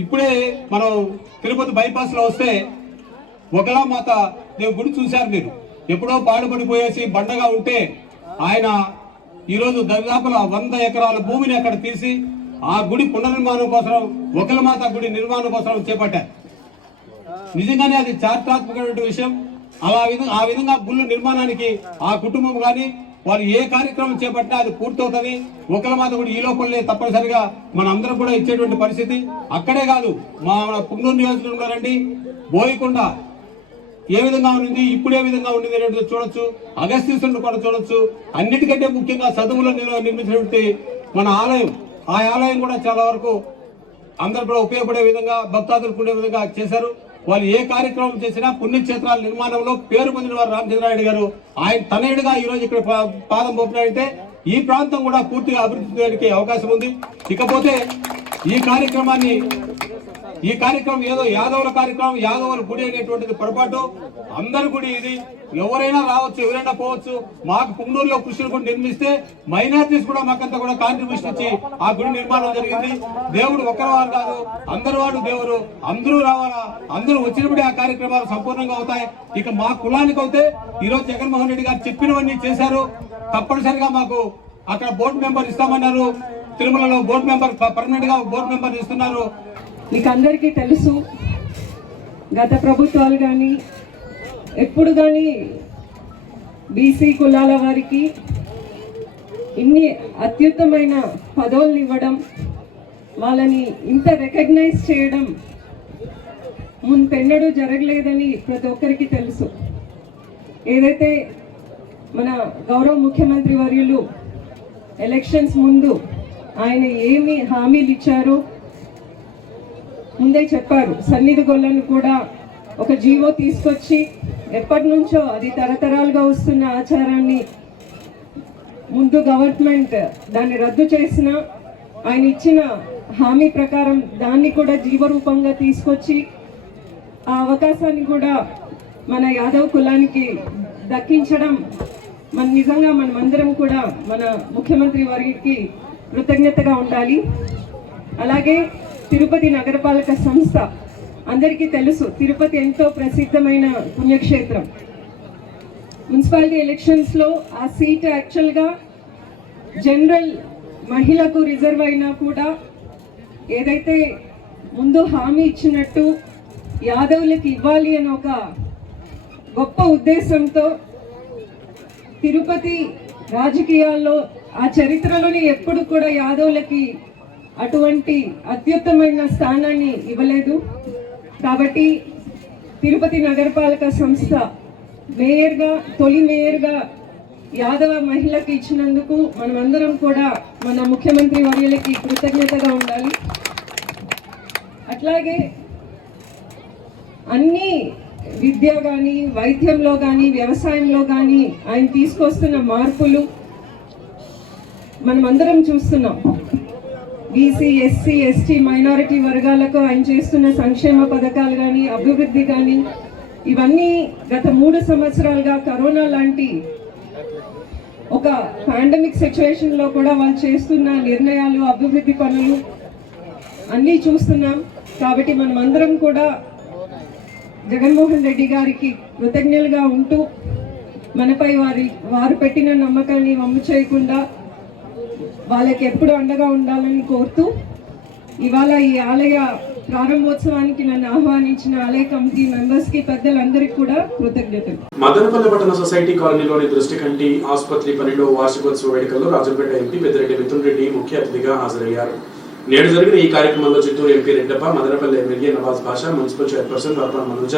ఇప్పుడే మనం తిరుపతి బైపాస్ లో వస్తే ఒకలామాత దేవు గుడి చూశారు. మీరు ఎప్పుడో పాడుపడిపోయేసి బండగా ఉంటే ఆయన ఈరోజు దరిదాపుల 100 ఎకరాల భూమిని అక్కడ తీసి ఆ గుడి పునర్నిర్మాణం కోసం ఒకలమాత గుడి నిర్మాణం కోసం చేపట్టారు. నిజంగానే అది చారిత్రాత్మకమైన విషయం. ఆ విధంగా గుళ్ళు నిర్మాణానికి ఆ కుటుంబం కానీ వారు ఏ కార్యక్రమం చేపట్టినా అది పూర్తవుతుంది. ఒకలమాత గుడి ఈ లోపలనే తప్పనిసరిగా మన అందరం కూడా ఇచ్చేటువంటి పరిస్థితి. అక్కడే కాదు, మా పుంగనూరు నియోజకవర్గంలో రండి, బోయకొండ ఏ విధంగా ఉంది, ఇప్పుడు ఏ విధంగా ఉంది అనేది చూడొచ్చు. అగస్త్యశ్వరుని కూడా చూడొచ్చు. అన్నిటికంటే ముఖ్యంగా చదువులో నిర్మించినటువంటి మన ఆలయం, ఆ ఆలయం కూడా చాలా వరకు అందరు కూడా ఉపయోగపడే విధంగా భక్తాదులకు ఉండే విధంగా చేశారు. వాళ్ళు ఏ కార్యక్రమం చేసినా పుణ్యక్షేత్రాల నిర్మాణంలో పేరు పొందిన వారు రామచంద్రారెడ్డి గారు. ఆయన తనయుడిగా ఈ రోజు ఇక్కడ పాదం మోపినాడంటే ఈ ప్రాంతం కూడా పూర్తిగా అభివృద్ధి చేయడానికి అవకాశం ఉంది. ఇకపోతే ఈ కార్యక్రమం ఏదో యాదవుల కార్యక్రమం, యాదవుల గుడి అనేటువంటిది పొరపాటు. అందరి గుడి ఇది. ఎవరైనా రావచ్చు, ఎవరైనా పోవచ్చు. మాకు పుంగనూరులో కృష్ణుల గుడి నిర్మిస్తే మైనారిటీస్ కూడా మాకంతా కూడా కాంట్రిబ్యూషన్ ఇచ్చి ఆ గుడి నిర్మాణం జరిగింది. దేవుడు ఒక్కరివారు కాదు, అందరి వాడు దేవుడు. అందరూ రావాలా, అందరూ వచ్చినప్పుడే ఆ కార్యక్రమాలు సంపూర్ణంగా అవుతాయి. ఇక మా కులానికి అయితే ఈరోజు జగన్మోహన్ రెడ్డి గారు చెప్పినవన్నీ చేశారు. తప్పనిసరిగా మాకు అక్కడ బోర్డు మెంబర్ ఇస్తామన్నారు. తిరుమలలో బోర్డు మెంబర్ పర్మనెంట్ గా బోర్డు మెంబర్ ఇస్తున్నారు. మీకు అందరికీ తెలుసు, గత ప్రభుత్వాలు కానీ ఎప్పుడు కానీ బీసీ కులాల వారికి ఇన్ని అత్యుత్తమైన పదవులు ఇవ్వడం, వాళ్ళని ఇంత రికగ్నైజ్ చేయడం మున్పెన్నడూ జరగలేదని ప్రతి ఒక్కరికి తెలుసు. ఏదైతే మన గౌరవ ముఖ్యమంత్రి వర్యులు ఎలక్షన్స్ ముందు ఆయన ఏమి హామీలు ఇచ్చారో ముందే చెప్పారు. సన్నిధి గొల్లను కూడా ఒక జీవో తీసుకొచ్చి ఎప్పటి నుంచో అది తరతరాలుగా వస్తున్న ఆచారాన్ని ముందు గవర్నమెంట్ దాన్ని రద్దు చేసిన ఆయన ఇచ్చిన హామీ ప్రకారం దాన్ని కూడా జీవరూపంగా తీసుకొచ్చి ఆ అవకాశాన్ని కూడా మన యాదవ్ కులానికి దక్కించడం నిజంగా మనమందరం కూడా మన ముఖ్యమంత్రి వారికి కృతజ్ఞతగా ఉండాలి. అలాగే తిరుపతి నగరపాలక సంస్థ అందరికీ తెలుసు, తిరుపతి ఎంతో ప్రసిద్ధమైన పుణ్యక్షేత్రం. మున్సిపాలిటీ ఎలక్షన్స్లో ఆ సీట్ యాక్చువల్గా జనరల్ మహిళకు రిజర్వ్ అయినా కూడా ఏదైతే ముందు హామీ ఇచ్చినట్టు యాదవులకి ఇవ్వాలి అని ఒక గొప్ప ఉద్దేశంతో తిరుపతి రాజకీయాల్లో ఆ చరిత్రలోని ఎప్పుడు కూడా యాదవులకి అటువంటి అత్యుత్తమైన స్థానాన్ని ఇవ్వలేదు. కాబట్టి తిరుపతి నగరపాలక సంస్థ మేయర్గా, తొలి మేయర్గా యాదవ మహిళకి ఇచ్చినందుకు మనమందరం కూడా మన ముఖ్యమంత్రి వర్యులకి కృతజ్ఞతగా ఉండాలి. అట్లాగే అన్ని విద్య కానీ, వైద్యంలో కానీ, వ్యవసాయంలో కానీ ఆయన తీసుకొస్తున్న మార్పులు మనమందరం చూస్తున్నాం. బీసీ, ఎస్సీ, ఎస్టీ, మైనారిటీ వర్గాలకు ఆయన చేస్తున్న సంక్షేమ పథకాలు కానీ, అభివృద్ధి కానీ, ఇవన్నీ గత 3 సంవత్సరాలుగా కరోనా లాంటి ఒక పాండమిక్ సిచ్యువేషన్లో కూడా వాళ్ళు చేస్తున్న నిర్ణయాలు, అభివృద్ధి పనులు అన్నీ చూస్తున్నాం. కాబట్టి మనం అందరం కూడా జగన్మోహన్ రెడ్డి గారికి కృతజ్ఞులుగా ఉంటూ మనపై వారు పెట్టిన నమ్మకాన్ని వమ్ము చేయకుండా వాళ్ళకి ఎప్పుడు అండగా ఉండాలని కోరుతూ ఇవాళ ఈ ఆలయ ప్రారంభోత్సవానికి నన్ను ఆహ్వానించిన ఆలయ కమిటీ మెంబర్స్ కి, పెద్దలందరికీ కూడా కృతజ్ఞతలు. మదనపల్లి పట్టణ సొసైటీ కాలనీలోని దృష్టి కంటి ఆసుపత్రి 12వ వార్షికోత్సవ వేడుకల్లో రాజంపేట ఎంపీ పెద్దిరెడ్డి మిథున్ రెడ్డి ముఖ్య అతిథిగా హాజరయ్యారు. నేడు జరిగిన ఈ కార్యక్రమంలో చిత్తూరు ఎంపీ రెడ్డప్ప, మదనపల్లి ఎమ్మెల్యే నవాజ్ బాషా, మున్సిపల్ చైర్పర్సన్ వర్పన్ మనోజ,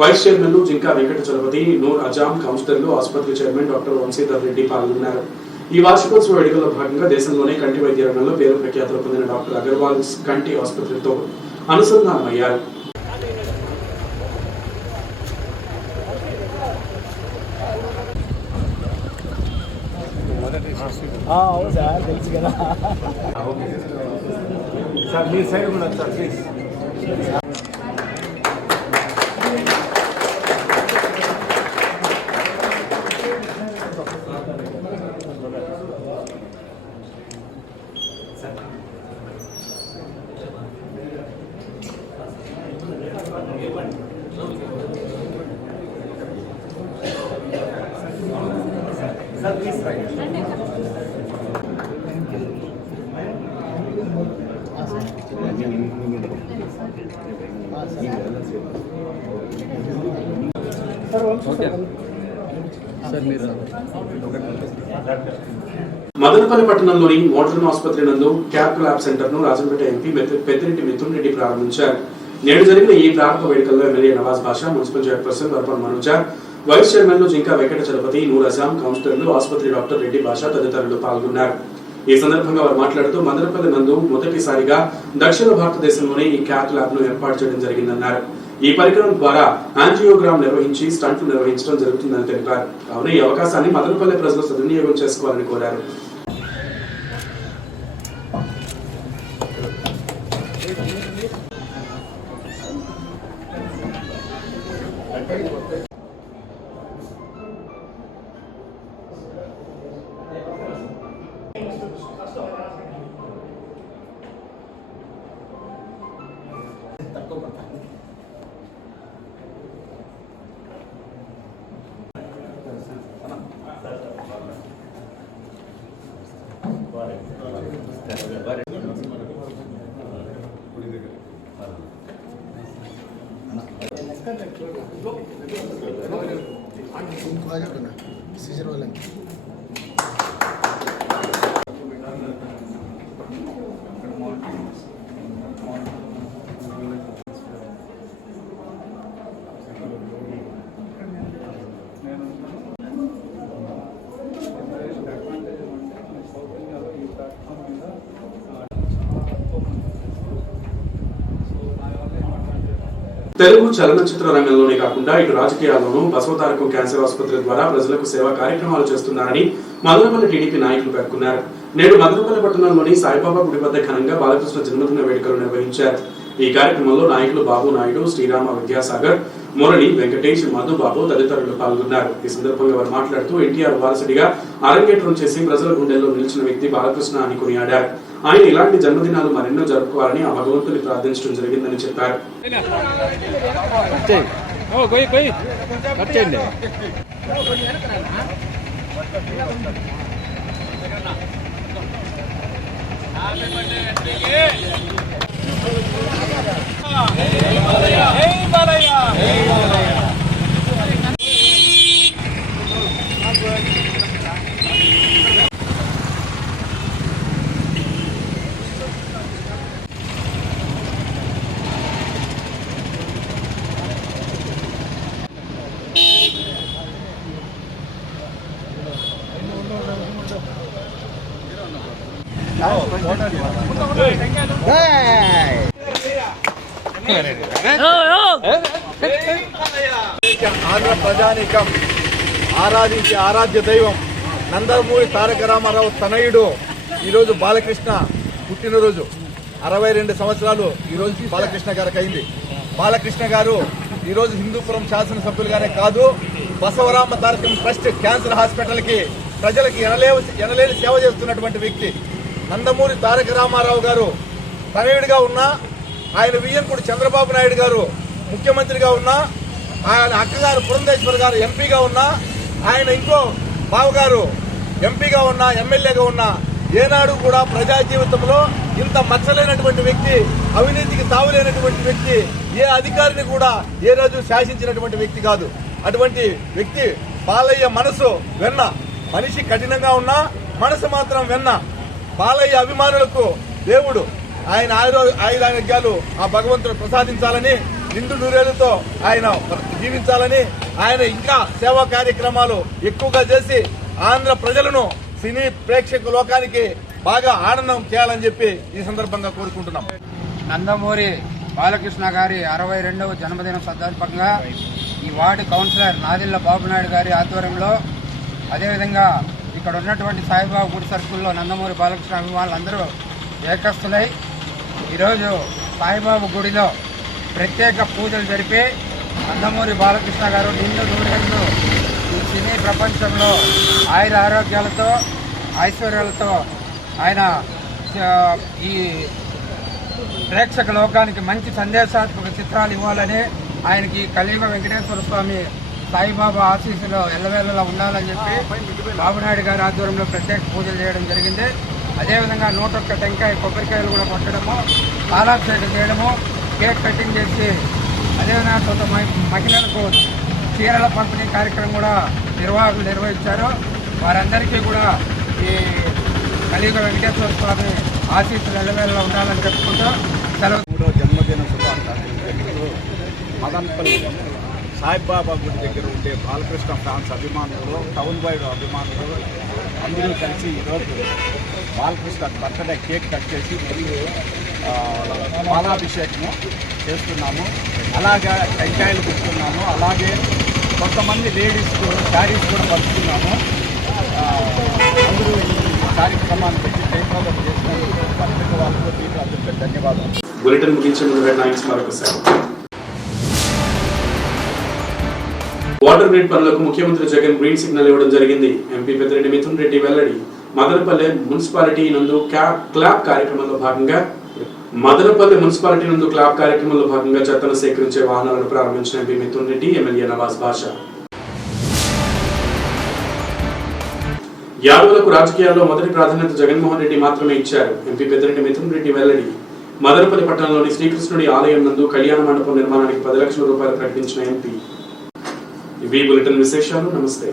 వైస్ చైర్మన్లు జింకా వెంకట చలపతి, నూర్ అజాం, కౌన్సిలర్లు, ఆసుపత్రి చైర్మన్ డాక్టర్ వంశీధర్ రెడ్డి పాల్గొన్నారు. ఈ వార్షికోత్సవ వేడుకల్లో భాగంగా దేశంలోనే కంటి వైద్య రంగంలో పేరు ప్రఖ్యాతులు పొందిన డాక్టర్ అగర్వాల్ కంటి ఆసుపత్రితో అనుసంధానమయ్యారు. మదనపల్లి పట్టణంలోని మోడర్న్ ఆసుపత్రి నందు క్యాప్ ల్యాబ్ సెంటర్ ను రాజంపేట ఎంపీ పెద్దిరెడ్డి మిథున్ రెడ్డి ప్రారంభించారు. నేడు జరిగిన ఈ ప్రారంభ వేడుకల్లో ఎమ్మెల్యే నవాజ్ బాషా, మున్సిపల్ చైర్పర్సన్ వర్పన్ మనోజ, వైస్ చైర్మన్లు జింకా వెంకట చలపతి, నూర్ అజాం, కౌన్సిలర్లు, ఆసుపత్రి డాక్టర్ రెడ్డి బాషా తదితరులు పాల్గొన్నారు. ఈ సందర్భంగా వారు మాట్లాడుతూ మదనపల్లి నందు మొదటిసారిగా దక్షిణ భారతదేశంలోనే ఈ క్యాప్ ల్యాబ్ ను ఏర్పాటు చేయడం జరిగిందన్నారు. ఈ పరికరం ద్వారా యాంజియోగ్రామ్ నిర్వహించి స్టంట్లు నిర్వహించడం జరుగుతుందని తెలిపారు. కావున ఈ అవకాశాన్ని మదనపల్లి ప్రజలు సద్వినియోగం చేసుకోవాలని కోరారు. తెలుగు చలనచిత్ర రంగంలోనే కాకుండా ఇటు రాజకీయాల్లోనూ బసవతారకం క్యాన్సర్ ఆసుపత్రి ద్వారా ప్రజలకు సేవా కార్యక్రమాలు చేస్తున్నారని మదనపల్లి టీడీపీ నాయకులు పేర్కొన్నారు. నేడు మదనపల్లి పట్టణంలోని సాయిబాబా గుడి వద్ద ఘనంగా బాలకృష్ణ జన్మదిన వేడుకలు నిర్వహించారు. ఈ కార్యక్రమంలో నాయకులు బాబు నాయుడు, శ్రీరామ విద్యాసాగర్, మురళి, వెంకటేష్, మధుబాబు తదితరులు పాల్గొన్నారు. ఈ సందర్భంగా వారు మాట్లాడుతూ ఎన్టీఆర్ వారసుడిగా అరంగేట్రం చేసి ప్రజల గుండెల్లో నిలిచిన వ్యక్తి బాలకృష్ణ అని కొనియాడారు. ఆయన ఇలాంటి జన్మదినాలు మరెన్నో జరుపుకోవాలని ఆ భగవంతుని ప్రార్థించడం జరిగిందని చెప్పారు. ఆంధ్ర ప్రజానీకం ఆరాధించే ఆరాధ్య దైవం నందమూరి తారక రామారావు తనయుడు ఈరోజు బాలకృష్ణ పుట్టినరోజు 62 సంవత్సరాలు ఈరోజు బాలకృష్ణ గారికి అయింది. బాలకృష్ణ గారు ఈరోజు హిందూపురం శాసనసభ్యులుగానే కాదు, బసవరామ తారకం ట్రస్ట్ క్యాన్సర్ హాస్పిటల్కి ప్రజలకి ఎనలేని సేవ చేస్తున్నటువంటి వ్యక్తి. నందమూరి తారక రామారావు గారు తనయుడిగా ఉన్నా, ఆయన వియ్యంకుడు చంద్రబాబు నాయుడు గారు ముఖ్యమంత్రిగా ఉన్నా, ఆయన అక్కగారు పురంధేశ్వర్ గారు ఎంపీగా ఉన్నా, ఆయన ఇంకో బావగారు ఎంపీగా ఉన్నా, ఎమ్మెల్యేగా ఉన్నా, ఏనాడు కూడా ప్రజా జీవితంలో ఇంత మచ్చలేనటువంటి వ్యక్తి, అవినీతికి తావులేనటువంటి వ్యక్తి, ఏ అధికారిని కూడా ఏ రోజు శాసించినటువంటి వ్యక్తి కాదు. అటువంటి వ్యక్తి బాలయ్య మనసు వెన్న. మనిషి కఠినంగా ఉన్నా మనసు మాత్రం వెన్న. బాలయ్య అభిమానులకు దేవుడు. ఆయన ఆయుధారోగ్యాలు ఆ భగవంతుడు ప్రసాదించాలని, నిండు నూరేళ్లతో ఆయన జీవించాలని, ఆయన ఇంకా సేవా కార్యక్రమాలు ఎక్కువగా చేసి ఆంధ్ర ప్రజలను, సినీ ప్రేక్షక లోకానికి బాగా ఆనందం చేయాలని చెప్పి ఈ సందర్భంగా కోరుకుంటున్నాం. నందమూరి బాలకృష్ణ గారి 62వ జన్మదినం సందర్భంగా ఈ వార్డు కౌన్సిలర్ నాదిళ్ల బాబునాయుడు గారి ఆధ్వర్యంలో, అదేవిధంగా ఇక్కడ ఉన్నటువంటి సాయిబాబా గుడి సర్కిల్లో నందమూరి బాలకృష్ణ అభిమానులు అందరూ ఏకస్తులై ఈరోజు సాయిబాబా గుడిలో ప్రత్యేక పూజలు జరిపి నందమూరి బాలకృష్ణ గారు నిండు నూరేళ్లు ఈ సినీ ప్రపంచంలో ఆయుర ఆరోగ్యాలతో, ఐశ్వర్యాలతో ఆయన ఈ ప్రేక్షక లోకానికి మంచి సందేశాత్మక చిత్రాలు ఇవ్వాలని, ఆయనకి కలియుగ వెంకటేశ్వర స్వామి సాయిబాబా ఆశీస్సులో ఎల్లవేళలా ఉండాలని చెప్పి బాబునాయుడు గారి ఆధ్వర్యంలో ప్రత్యేక పూజలు చేయడం జరిగింది. అదేవిధంగా 101 టెంకాయ కొబ్బరికాయలు కూడా కొట్టడము, పాలాభిషేకం చేయడము, కేక్ కటింగ్ చేసి, అదేవిధంగా కొంత మహిళలకు చీరల పంపిణీ కార్యక్రమం కూడా నిర్వాహకులు నిర్వహించారు. వారందరికీ కూడా ఈ కలియుగ వెంకటేశ్వర స్వామి ఆశీస్సులు ఎల్లవేళలా ఉండాలని చెప్పుకుంటూ సెలవు. జన్మదిన శుభాకాంక్షలు. మదనపల్లి సాయిబాబా గుడి దగ్గర ఉండే బాలకృష్ణ ఫ్యాన్స్ అభిమానులు, టౌన్ వైడ్ అభిమానులు అందరూ కలిసి ఈరోజు బాలకృష్ణ బర్త్డే కేక్ కట్ చేసి మరియు పాలాభిషేకము చేస్తున్నాము. అలాగే టెంకాయలు పెట్టుకున్నాము. అలాగే కొంతమంది లేడీస్కు శారీస్ కూడా పంచుతున్నాము. అందరూ ఈ కార్యక్రమాన్ని పెట్టి జయప్రదం చేసినందుకు పత్రిక వాళ్ళకు దీంట్లో అందరికీ ధన్యవాదాలు. బులెటిన్ ముగించే ముందు హెడ్లైన్స్ మరొకసారి. వాటర్ గ్రిడ్ పనులకు ముఖ్యమంత్రి జగన్ గ్రీన్ సిగ్నల్ ఇవ్వడం జరిగింది. ఎంపీ పెద్దిరెడ్డి మిథున్ రెడ్డి వెల్లడి. మదనపల్లె మున్సిపాలిటీ నందు క్లాప్ కార్యక్రమంలో భాగంగా చెత్తను సేకరించే వాహనాలను ప్రారంభించిన ఎంపీ మిథున్ రెడ్డి, ఎమ్మెల్యే నవాజ్ బాషా. యాదవులకు రాజకీయాల్లో మొదటి ప్రాధాన్యత జగన్మోహన్ రెడ్డి మాత్రమే ఇచ్చారు. ఎంపీ పెద్దిరెడ్డి మిథున్ రెడ్డి వెల్లడి. మదనపల్లి పట్టణంలోని శ్రీకృష్ణుడి ఆలయం నందు కళ్యాణ మండపం నిర్మాణానికి 10 లక్షల రూపాయలు ప్రకటించిన ఎంపీ. ఇవి బులెటిన్ విశేషాలు. నమస్తే.